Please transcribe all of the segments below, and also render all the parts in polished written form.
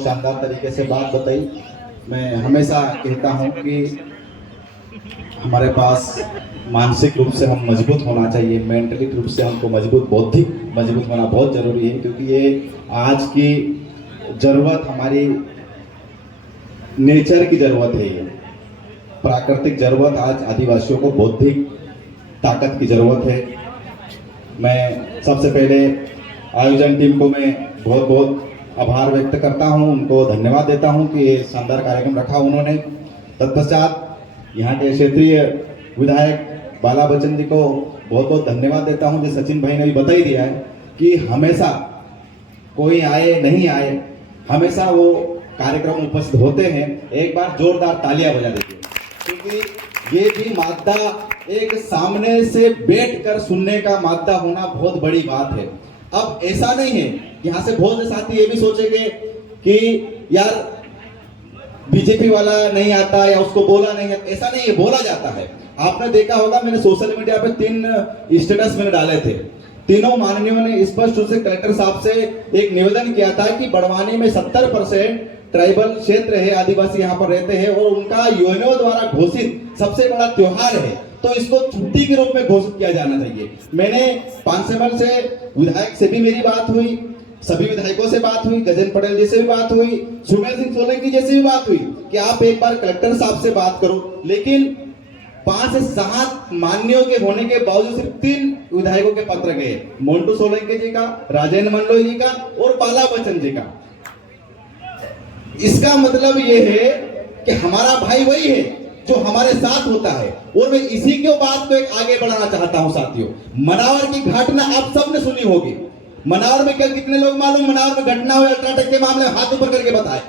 बहुत शानदार तरीके से बात बताई। मैं हमेशा कहता हूँ कि हमारे पास मानसिक रूप से हम मजबूत होना चाहिए, मेंटली रूप से हमको मजबूत, बौद्धिक मजबूत होना बहुत ज़रूरी है, क्योंकि ये आज की ज़रूरत, हमारी नेचर की ज़रूरत है। ये प्राकृतिक ज़रूरत, आज आदिवासियों को बौद्धिक ताकत की ज़रूरत है। मैं सबसे पहले आयोजन टीम को मैं बहुत बहुत आभार व्यक्त करता हूं, उनको धन्यवाद देता हूं कि ये शानदार कार्यक्रम रखा उन्होंने। तत्पश्चात यहाँ के क्षेत्रीय विधायक बाला बच्चन जी को बहुत बहुत धन्यवाद देता हूं। जो सचिन भाई ने भी बता ही दिया है कि हमेशा कोई आए नहीं आए, हमेशा वो कार्यक्रम उपस्थित होते हैं। एक बार जोरदार तालियां बजा दीजिए, क्योंकि ये भी मादा, एक सामने से बैठकर सुनने का मादा होना बहुत बड़ी बात है। अब ऐसा नहीं है, यहाँ से बहुत से साथी ये भी सोचेंगे कि यार बीजेपी वाला नहीं आता या उसको बोला नहीं है। ऐसा नहीं है, बोला जाता है। आपने देखा होगा, मैंने सोशल मीडिया पे 3 स्टेटस मैंने डाले थे। तीनों माननीयों ने स्पष्ट रूप से कलेक्टर साहब से एक निवेदन किया था कि बड़वानी में 70% ट्राइबल क्षेत्र है, आदिवासी यहाँ पर रहते हैं और उनका यूएनओ द्वारा घोषित सबसे बड़ा त्योहार है, तो इसको छुट्टी के रूप में घोषित किया जाना चाहिए। मैंने पांचसेमल से विधायक से भी मेरी बात हुई, सभी विधायकों से बात हुई, गजेंद्र पटेल जी से भी बात हुई, सुमेर सिंह सोलंकी जी से भी बात हुई कि आप एक बार कलेक्टर साहब से बात करो। लेकिन 5 से 7 मान्यों के होने के बावजूद सिर्फ 3 विधायकों के पत्र गए, मोन्टू सोलंकी जी का, राजेंद्र मंडलोई जी का और बाला बच्चन जी का। इसका मतलब ये है कि हमारा भाई वही है जो हमारे साथ होता है, और मैं इसी के बात को एक आगे बढ़ाना चाहता हूं। साथियों, मनावर की घटना आप सबने सुनी होगी। मनावर में कल कितने लोग मालूम मनावर में घटना हुई अल्ट्राटेक के मामले में हाथ ऊपर करके बताए।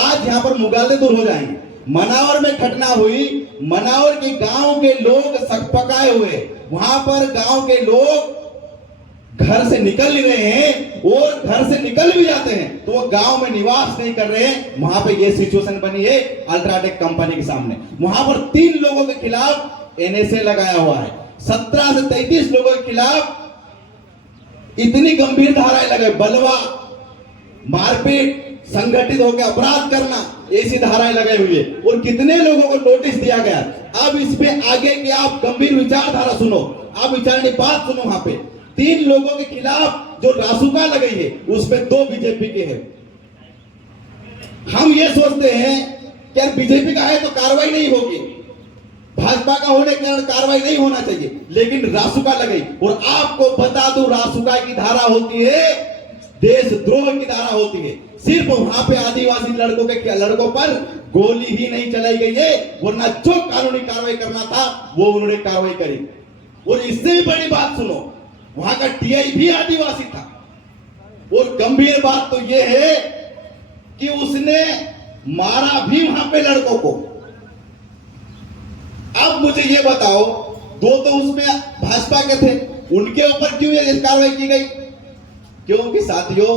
आज यहाँ पर मुगाले दूर हो जाएंगे। मनावर में घटना हुई, मनावर के गांव के लोग सकपकाए हुए, वहां पर गांव के लोग घर से निकल ही रहे हैं, और घर से निकल भी जाते हैं तो वो गांव में निवास नहीं कर रहे हैं। वहां पे ये सिचुएशन बनी है अल्ट्राटेक कंपनी के सामने। वहां पर 3 लोगों के खिलाफ एनएसए लगाया हुआ है, 17 से 33 लोगों के खिलाफ इतनी गंभीर धाराएं लगे, बलवा, मारपीट, संगठित होकर अपराध करना, ऐसी धाराएं लगाई हुई है, और कितने लोगों को नोटिस दिया गया। अब इसमें आगे की आप गंभीर विचारधारा सुनो, आप विचारणी बात सुनो। वहां पे 3 लोगों के खिलाफ जो रासुका लगाई है, उसमें 2 बीजेपी के हैं। हम ये सोचते हैं कि यार बीजेपी का है तो कार्रवाई नहीं होगी, भाजपा का होने के कारण कार्रवाई नहीं होना चाहिए, लेकिन रासुका लगाई। और आपको बता दूं, रासुका की धारा होती है देशद्रोह की धारा होती है। सिर्फ वहां पे आदिवासी लड़कों पर गोली ही नहीं चलाई गई है, वरना जो कानूनी कार्रवाई करना था वो उन्होंने कार्रवाई करी। और इससे भी बड़ी बात सुनो, वहां का टीआई भी आदिवासी था। और गंभीर बात तो यह है कि उसने मारा भी वहां पे लड़कों को। अब मुझे ये बताओ, 2 तो उसमें भाजपा के थे, उनके ऊपर क्यों ये कार्रवाई की गई? क्योंकि साथियों,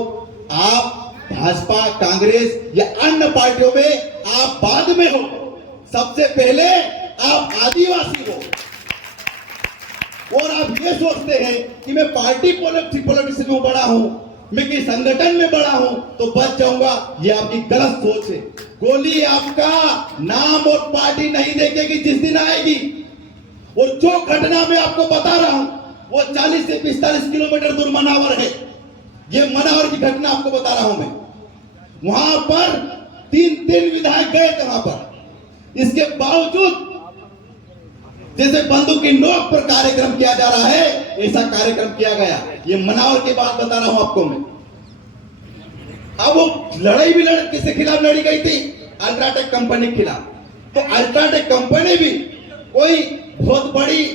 आप भाजपा, कांग्रेस या अन्य पार्टियों में आप बाद में हो, सबसे पहले आप आदिवासी हो। और आप ये सोचते हैं कि मैं पार्टी पॉलिटिक्स में बड़ा हूं, मैं किसी संगठन में बड़ा हूं तो बच जाऊंगा, ये आपकी गलत सोच है। गोली आपका नाम और पार्टी नहीं देखेगी जिस दिन आएगी। और जो घटना मैं आपको बता रहा हूं वो 40 से 45 किलोमीटर दूर मनावर है। ये मनावर की घटना आपको बता रहा हूं मैं। वहां पर 3 विधायक गए थे वहां पर, इसके बावजूद जैसे बंदूक की नोक पर कार्यक्रम किया जा रहा है, ऐसा कार्यक्रम किया गया। ये मनावर की बात बता रहा हूं आपको मैं। अब वो लड़ाई भी किसके खिलाफ लड़ी गई थी? अल्ट्राटेक कंपनी के खिलाफ। तो अल्ट्राटेक कंपनी भी कोई बहुत बड़ी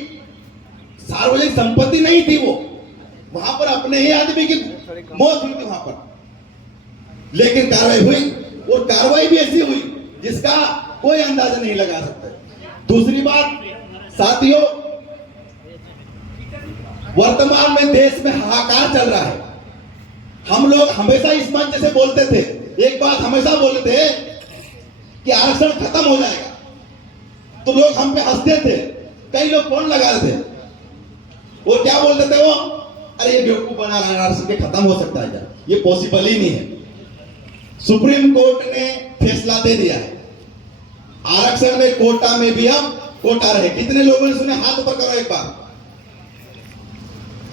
सार्वजनिक संपत्ति नहीं थी। वो वहां पर अपने ही आदमी की मौत हुई थी वहां पर, लेकिन कार्रवाई हुई, और कार्रवाई भी ऐसी हुई जिसका कोई अंदाजा नहीं लगा सकते। दूसरी बात साथियों, वर्तमान में देश में हाहाकार चल रहा है। हम लोग हमेशा इस मंच से बोलते थे, एक बात हमेशा बोलते थे कि आरक्षण खत्म हो जाएगा, तो लोग हम पे हंसते थे। कई लोग फोन लगा रहे थे, वो क्या बोलते थे, वो अरे ये बेवकूफ बना रहा है, आरक्षण के खत्म हो सकता है क्या? ये पॉसिबल ही नहीं है। सुप्रीम कोर्ट ने फैसला दे दिया है, आरक्षण में कोटा में भी अब कोटा रहे। कितने लोगों ने सुने? हाथ ऊपर करो एक बार।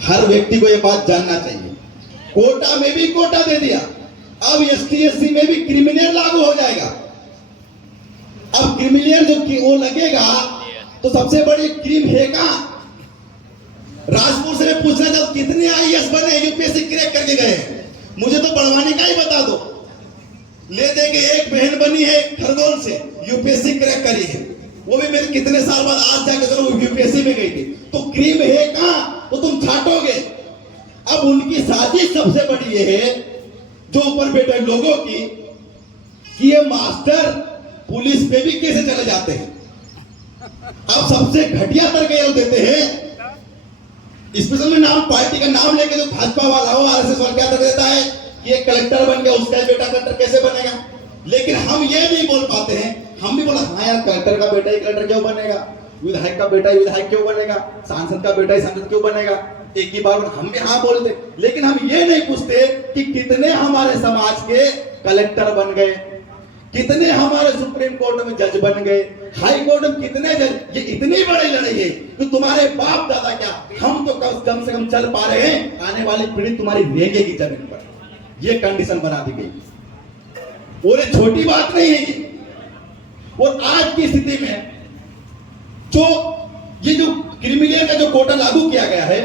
हर व्यक्ति को यह बात जानना चाहिए, कोटा में भी कोटा दे दिया। अब एसटी एससी में भी क्रिमिनल लागू हो जाएगा। अब क्रिमिनल जो कि वो लगेगा तो सबसे बड़ी क्रीम है कहां? राजपुर से मैं पूछना चाहता हूं, कितने आईएएस बने यूपीएससी क्रैक करके गए? मुझे तो बढ़वाने का ही बता दो। ले देंगे, एक बहन बनी है खरगोन से, यूपीएससी क्रैक करी है, वो भी मेरे कितने साल बाद आज जाकर तो यूपीएससी में गई थी। तो क्रीम है कहां? तो तुम छाटोगे। अब उनकी साजिश सबसे बड़ी ये है जो ऊपर बैठे लोगों की, कि ये मास्टर पुलिस पे भी कैसे चले जाते हैं। अब सबसे घटिया तरीके देते हैं, स्पेशल में नाम, पार्टी का नाम लेके जो भाजपा वाला हो, आरएसएस वाला क्या कर देता है कि ये कलेक्टर बन गया, उसका बेटा कलेक्टर कैसे बनेगा। लेकिन हम ये नहीं बोल पाते हैं। हम भी बोला हाँ यार, कलेक्टर का बेटा ही कलेक्टर क्यों बनेगा, विधायक का बेटा ही विधायक क्यों बनेगा, सांसद का बेटा ही सांसद क्यों बनेगा। एक ही बार हम भी हाँ बोलते, लेकिन हम ये नहीं पूछते कि कितने हमारे समाज के कलेक्टर बन गए, कितने हमारे सुप्रीम कोर्ट में जज बन गए, हाई कोर्ट में कितने जज। ये इतनी बड़ी लड़ाई है कि तुम्हारे बाप दादा क्या, हम तो कम से कम चल पा रहे हैं, आने वाली पीढ़ी तुम्हारी रेंगेगी जमीन पर। ये कंडीशन बना दी गई और ये छोटी बात नहीं है ये। और आज की स्थिति में जो ये जो क्रिमिनल का जो कोटा लागू किया गया है,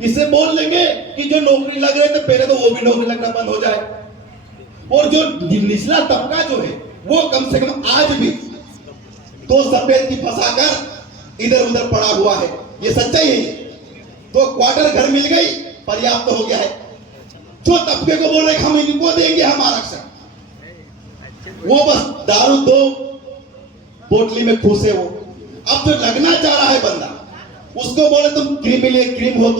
इससे बोल लेंगे कि जो नौकरी लग रहे थे पहले तो वो भी नौकरी लगना बंद हो जाए, और जो निचला तबका जो है वो कम से कम आज भी दो सफेद की फंसाकर इधर उधर पड़ा हुआ है। ये सच्चाई है। तो क्वार्टर घर मिल गई, पर्याप्त तो हो गया है। जो तबके को बोल रहे हम इनको देंगे हम आरक्षण, वो बस दारू दो बोतली में खुश है वो। अब जो लगना चाह रहा है बंदा, उसको बोले तुम क्रीम हो,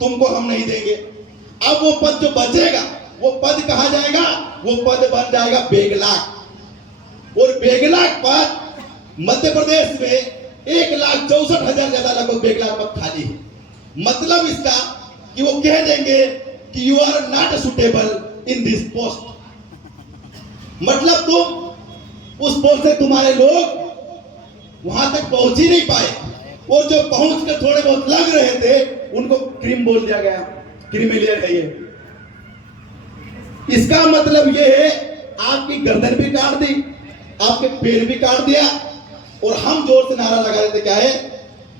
तुमको हम नहीं देंगे। अब वो पद जो बचेगा, वो पद कहा जाएगा? वो पद बन जाएगा बेगलाक। और बेगलाक पद मध्य प्रदेश में 1,64,000 ज्यादा लगभग बेगलाक पद खाली है। मतलब इसका कि वो कह देंगे कि you are not suitable in this post. मतलब तुम उस पोस्ट से तुम्हारे लोग वहां तक पहुंच ही नहीं पाए, और जो पहुंच कर थोड़े बहुत लग रहे थे उनको क्रीम बोल दिया गया, क्रिमिनल है ये। इसका मतलब ये है आपकी गर्दन भी काट दी, आपके पैर भी काट दिया, और हम जोर से नारा लगा देते क्या है?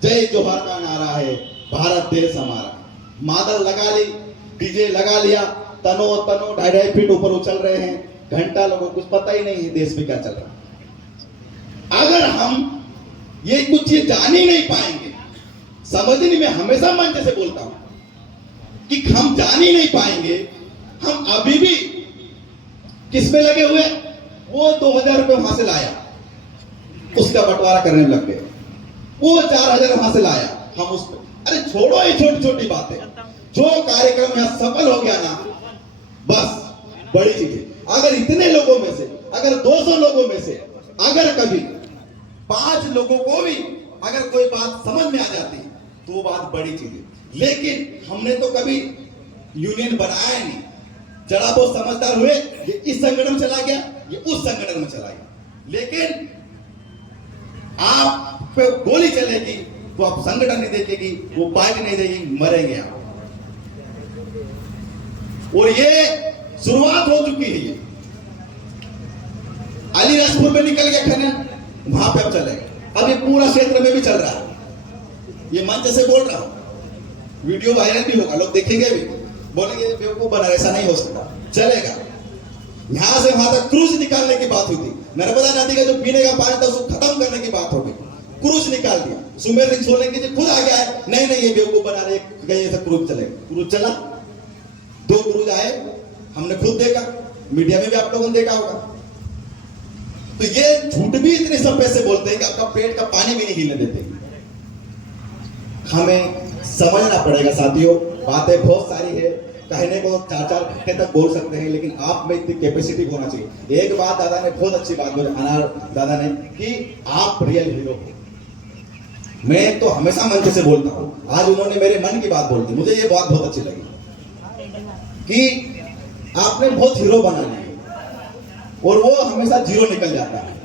जय जोहर का नारा है, भारत देश हमारा। मादल लगा ली, डीजे लगा लिया, तनो 2.5 फीट ऊपर उछल रहे हैं, घंटा लोगों को कुछ पता ही नहीं है देश में क्या चल रहा है। अगर हम ये कुछ चीज जान ही नहीं पाएंगे, समझने में हमेशा मंच से बोलता हूं कि हम जान ही नहीं पाएंगे। हम अभी भी किस में लगे हुए? वो 2,000 रुपए वहां से लाया, उसका बंटवारा करने लग गए। वो 4,000 वहां से लाया, हम उस पर, अरे छोड़ो ये छोटी छोटी बातें। जो कार्यक्रम यहां सफल हो गया ना, बस बड़ी चीज है। अगर इतने लोगों में से, अगर 200 लोगों में से अगर कभी 5 लोगों को भी अगर कोई बात समझ में आ जाती तो वो बात बड़ी चीज है। लेकिन हमने तो कभी यूनियन बनाया नहीं। जरा बहुत समझदार हुए, ये इस संगठन में चला गया, ये उस संगठन में चला गया। लेकिन आप पे गोली चलेगी तो आप संगठन नहीं देखेगी, वो पार्टी नहीं देगी, मरेंगे आप। और ये शुरुआत हो चुकी है। ये अलीराजपुर में निकल गया खनन, वहां पे अब चलेगा। अब ये पूरा क्षेत्र में भी चल रहा है। ये मंच से बोल रहा हूं, वीडियो वायरल भी होगा, लोग देखेंगे भी, बोलेंगे बेवकूफ बना, ऐसा नहीं हो सकता, चलेगा। यहां से वहां तक क्रूज निकालने की बात हुई थी। नर्मदा नदी का जो पीने का पानी था उसको खत्म करने की बात हो गई, क्रूज निकाल दिया। सुमेर सिंह सोलंकी जी खुद आ गया है, नहीं नहीं ये बेवकूफ बना रहे, कहीं ऐसा क्रूज चलेगा। क्रूज चला, 2 क्रूज आए, हमने खुद देखा, मीडिया में भी आप लोगों ने देखा होगा। तो ये झूठ भी इतने सफेद से बोलते हैं कि आपका पेट का पानी भी नहीं हिलने देते। हमें समझना पड़ेगा साथियों, बातें बहुत सारी है, कहने को 4-4 घंटे तक बोल सकते हैं, लेकिन आप में इतनी कैपेसिटी होना चाहिए। एक बात दादा ने बहुत अच्छी बात बोली, अनार दादा ने, कि आप रियल हीरो हो। मैं तो हमेशा मन से बोलता हूँ, आज उन्होंने मेरे मन की बात बोल दी, मुझे ये बात बहुत अच्छी लगी कि आपने बहुत हीरो बनाना है। और वो हमेशा जीरो निकल जाता है।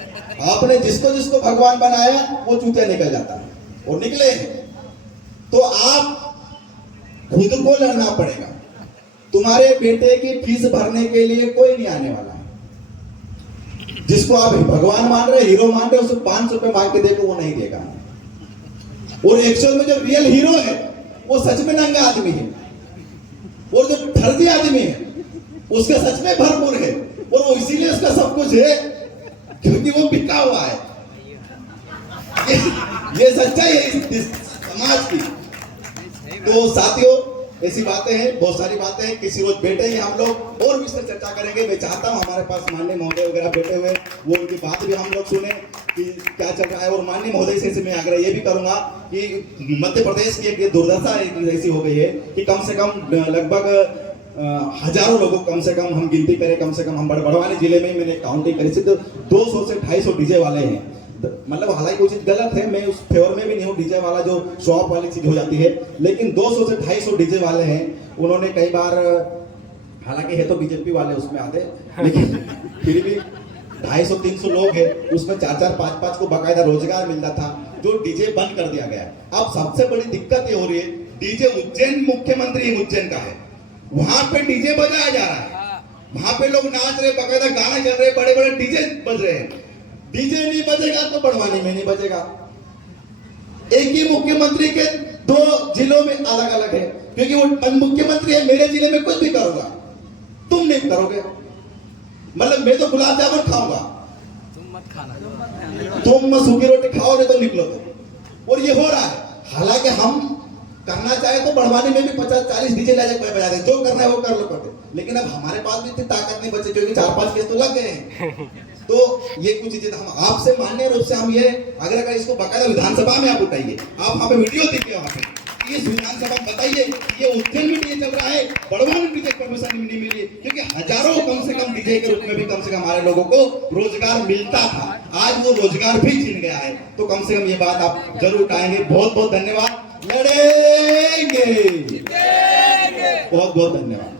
आपने जिसको जिसको भगवान बनाया वो चूतिया निकल जाता है और निकले। तो आप खुद को लड़ना पड़ेगा। तुम्हारे बेटे की फीस भरने के लिए कोई नहीं आने वाला है। जिसको आप भगवान मान रहे, हीरो मान रहे, उसको 500 रुपए मांग के देखो, वो नहीं देगा। और एक्चुअल में जो रियल हीरो है वो सच में नंगा आदमी है, और जो फर्जी आदमी है उसका सच में भरपूर है, और वो इसीलिए उसका सब कुछ है क्योंकि वो बिका हुआ है। ये सच्चाई है इस समाज की। तो साथियों, ऐसी बातें हैं, बहुत सारी बातें हैं। किसी रोज बैठे ही हम लोग और भी इसमें चर्चा करेंगे। मैं चाहता हूं हमारे पास माननीय महोदय वगैरह बैठे हुए, वो उनकी बात भी हम लोग सुने कि क्या चल रहा है। और माननीय महोदय से मैं आग्रह ये भी करूंगा कि मध्य प्रदेश की एक दुर्दशा ऐसी हो गई है कि कम से कम लगभग हजारों लोगों, कम से कम हम गिनती करें, कम से कम हम बड़वानी जिले में मैंने काउंटिंग करी थी तो 200 से 250 डीजे वाले हैं। मतलब हालांकि कोई चीज गलत है, मैं उस फेवर में भी नहीं हूँ, डीजे वाला जो शो ऑफ वाली चीज हो जाती है, लेकिन 200 से 250 डीजे वाले हैं। उन्होंने कई बार, हालांकि है तो बीजेपी वाले उसमें आते, लेकिन फिर भी 250-300 लोग हैं, उसमें 4-4, 5-5 को बाकायदा रोजगार मिलता था, जो डीजे बंद कर दिया गया। अब सबसे बड़ी दिक्कत ये हो रही है, डीजे उज्जैन, मुख्यमंत्री उज्जैन का है, वहां पे डीजे बजाया जा रहा है, वहां पे लोग नाच रहे, बाकायदा गाने चल रहे, बड़े बड़े डीजे बज रहे हैं। डीजे नहीं बजेगा तो बड़वानी में नहीं बजेगा। एक ही मुख्यमंत्री के 2 जिलों में अलग अलग है, क्योंकि वो मुख्यमंत्री है, मेरे जिले में कुछ भी करूंगा, तुम नहीं करोगे। मतलब मैं तो गुलाब जामुन खाऊंगा, तुम मत खाना, तुम सूखी रोटी खाओगे तो निकलो। और ये हो रहा है। हालांकि हम करना चाहे तो बड़वानी में भी 50-40 डीजे ला जाकर बजा दे, जो करना है वो कर लो करते, लेकिन अब हमारे पास भी इतनी ताकत नहीं बची, क्योंकि 4-5 केस तो लग गए हैं। तो ये कुछ चीजें हम आपसे माननीय रूप से हम ये अगर इसको बकायदा विधानसभा में आप उठाइए, आप वहां पे वीडियो देखिए, वहां पे इस विधानसभा में बताइए ये उज्जैन में डीजे चल रहा है, बड़वानी में डीजे परमिशन नहीं मिली, क्योंकि हजारों कम से कम डीजे के रूप में भी कम से कम हमारे लोगों को रोजगार मिलता था, आज वो रोजगार भी छीन गया है। तो कम से कम ये बात आप जरूर उठाएंगे। बहुत बहुत धन्यवाद। लड़ेंगे, बहुत बहुत धन्यवाद।